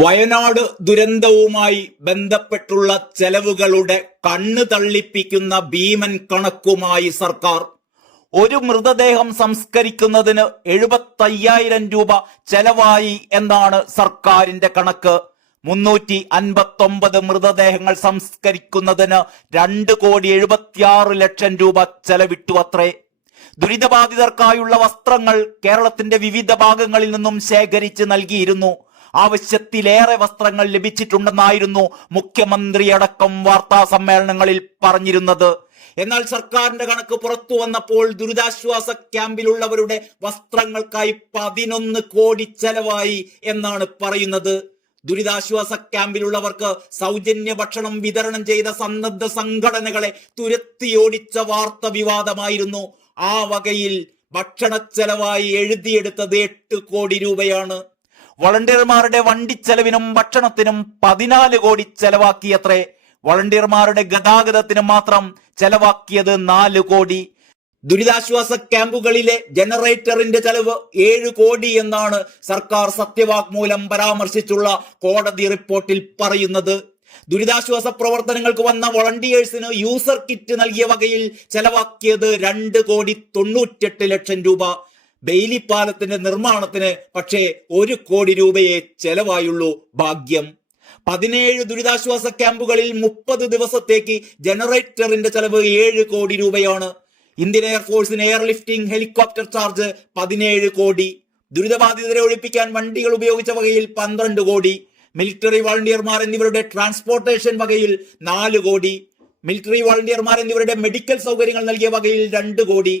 വയനാട് ദുരന്തവുമായി ബന്ധപ്പെട്ടുള്ള ചെലവുകളുടെ കണ്ണ് തള്ളിപ്പിക്കുന്ന ഭീമൻ കണക്കുമായി സർക്കാർ. ഒരു മൃതദേഹം സംസ്കരിക്കുന്നതിന് 75,000 രൂപ ചെലവായി എന്നാണ് സർക്കാരിന്റെ കണക്ക്. 359 മൃതദേഹങ്ങൾ സംസ്കരിക്കുന്നതിന് 2,76,00,000 രൂപ ചെലവിട്ടു അത്രേ. ദുരിതബാധിതർക്കായുള്ള വസ്ത്രങ്ങൾ കേരളത്തിന്റെ വിവിധ ഭാഗങ്ങളിൽ നിന്നും ശേഖരിച്ച് നൽകിയിരുന്നു. ആവശ്യത്തിലേറെ വസ്ത്രങ്ങൾ ലഭിച്ചിട്ടുണ്ടെന്നായിരുന്നു മുഖ്യമന്ത്രി അടക്കം വാർത്താ സമ്മേളനങ്ങളിൽ പറഞ്ഞിരുന്നത്. എന്നാൽ സർക്കാരിന്റെ കണക്ക് പുറത്തു വന്നപ്പോൾ ദുരിതാശ്വാസ ക്യാമ്പിലുള്ളവരുടെ വസ്ത്രങ്ങൾക്കായി 11 കോടി ചെലവായി എന്നാണ് പറയുന്നത്. ദുരിതാശ്വാസ ക്യാമ്പിലുള്ളവർക്ക് സൗജന്യ ഭക്ഷണം വിതരണം ചെയ്ത സന്നദ്ധ സംഘടനകളെ തുരത്തിയോടിച്ച വാർത്ത വിവാദമായിരുന്നു. ആ വകയിൽ ഭക്ഷണ ചെലവായി എഴുതിയെടുത്തത് 8 കോടി രൂപയാണ്. വളണ്ടിയർമാരുടെ വണ്ടിച്ചെലവിനും ഭക്ഷണത്തിനും 14 കോടി ചെലവാക്കിയത്രേ. വളണ്ടിയർമാരുടെ ഗതാഗതത്തിന് മാത്രം ചെലവാക്കിയത് 4 കോടി. ദുരിതാശ്വാസ ക്യാമ്പുകളിലെ ജനറേറ്ററിന്റെ ചെലവ് 7 കോടി എന്നാണ് സർക്കാർ സത്യവാങ്മൂലം പരാമർശിച്ചുള്ള കോടതി റിപ്പോർട്ടിൽ പറയുന്നത്. ദുരിതാശ്വാസ പ്രവർത്തനങ്ങൾക്ക് വന്ന വോളണ്ടിയേഴ്സിന് യൂസർ കിറ്റ് നൽകിയ വകയിൽ ചെലവാക്കിയത് 2,98,00,000 രൂപ. ബെയിലി പാലത്തിന്റെ നിർമ്മാണത്തിന് പക്ഷേ 1 കോടി രൂപയെ ചെലവായുള്ളൂ. ഭാഗ്യം. 17 ദുരിതാശ്വാസ ക്യാമ്പുകളിൽ 30 ദിവസത്തേക്ക് ജനറേറ്ററിന്റെ ചെലവ് 7 കോടി രൂപയാണ്. ഇന്ത്യൻ എയർഫോഴ്സിന് എയർലിഫ്റ്റിംഗ് ഹെലികോപ്റ്റർ ചാർജ് 17 കോടി. ദുരിതബാധിതരെ ഒഴിപ്പിക്കാൻ വണ്ടികൾ ഉപയോഗിച്ച വകയിൽ 12 കോടി. മിലിറ്ററി വോളണ്ടിയർമാർ എന്നിവരുടെ ട്രാൻസ്പോർട്ടേഷൻ വകയിൽ 4 കോടി. മിലിറ്ററി വോളണ്ടിയർമാർ എന്നിവരുടെ മെഡിക്കൽ സൗകര്യങ്ങൾ നൽകിയ വകയിൽ 2 കോടി.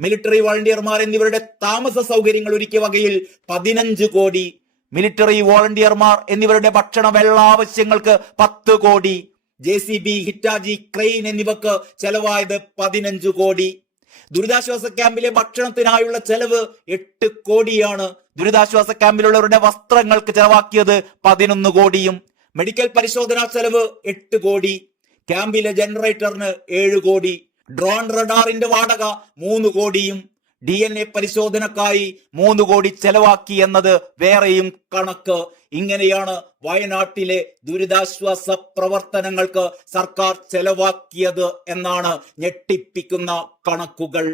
മിലിറ്ററി വോളണ്ടിയർമാർ എന്നിവരുടെ താമസ സൗകര്യങ്ങൾ ഒരുക്കിയ വകയിൽ 15 കോടി. മിലിറ്ററി വോളണ്ടിയർമാർ എന്നിവരുടെ ഭക്ഷണ വെള്ള ആവശ്യങ്ങൾക്ക് 10 കോടി. JCB, ഹിറ്റാജി, ക്രെയിൻ എന്നിവക്ക് ചെലവായത് 15 കോടി. ദുരിതാശ്വാസ ക്യാമ്പിലെ ഭക്ഷണത്തിനായുള്ള ചെലവ് 8 കോടിയാണ്. ദുരിതാശ്വാസ ക്യാമ്പിലുള്ളവരുടെ വസ്ത്രങ്ങൾക്ക് ചെലവാക്കിയത് 11 കോടിയും. മെഡിക്കൽ പരിശോധനാ ചെലവ് 8 കോടി. ക്യാമ്പിലെ ജനറേറ്ററിന് 7 കോടി. ഡ്രോൺ റഡാറിന്റെ വാടക 3 കോടിയും. DNA പരിശോധനക്കായി 3 കോടി ചെലവാക്കി എന്നത് വേറെയും കണക്ക്. ഇങ്ങനെയാണ് വയനാട്ടിലെ ദുരിതാശ്വാസ പ്രവർത്തനങ്ങൾക്ക് സർക്കാർ ചെലവാക്കിയത് എന്നാണ് ഞെട്ടിപ്പിക്കുന്ന കണക്കുകൾ.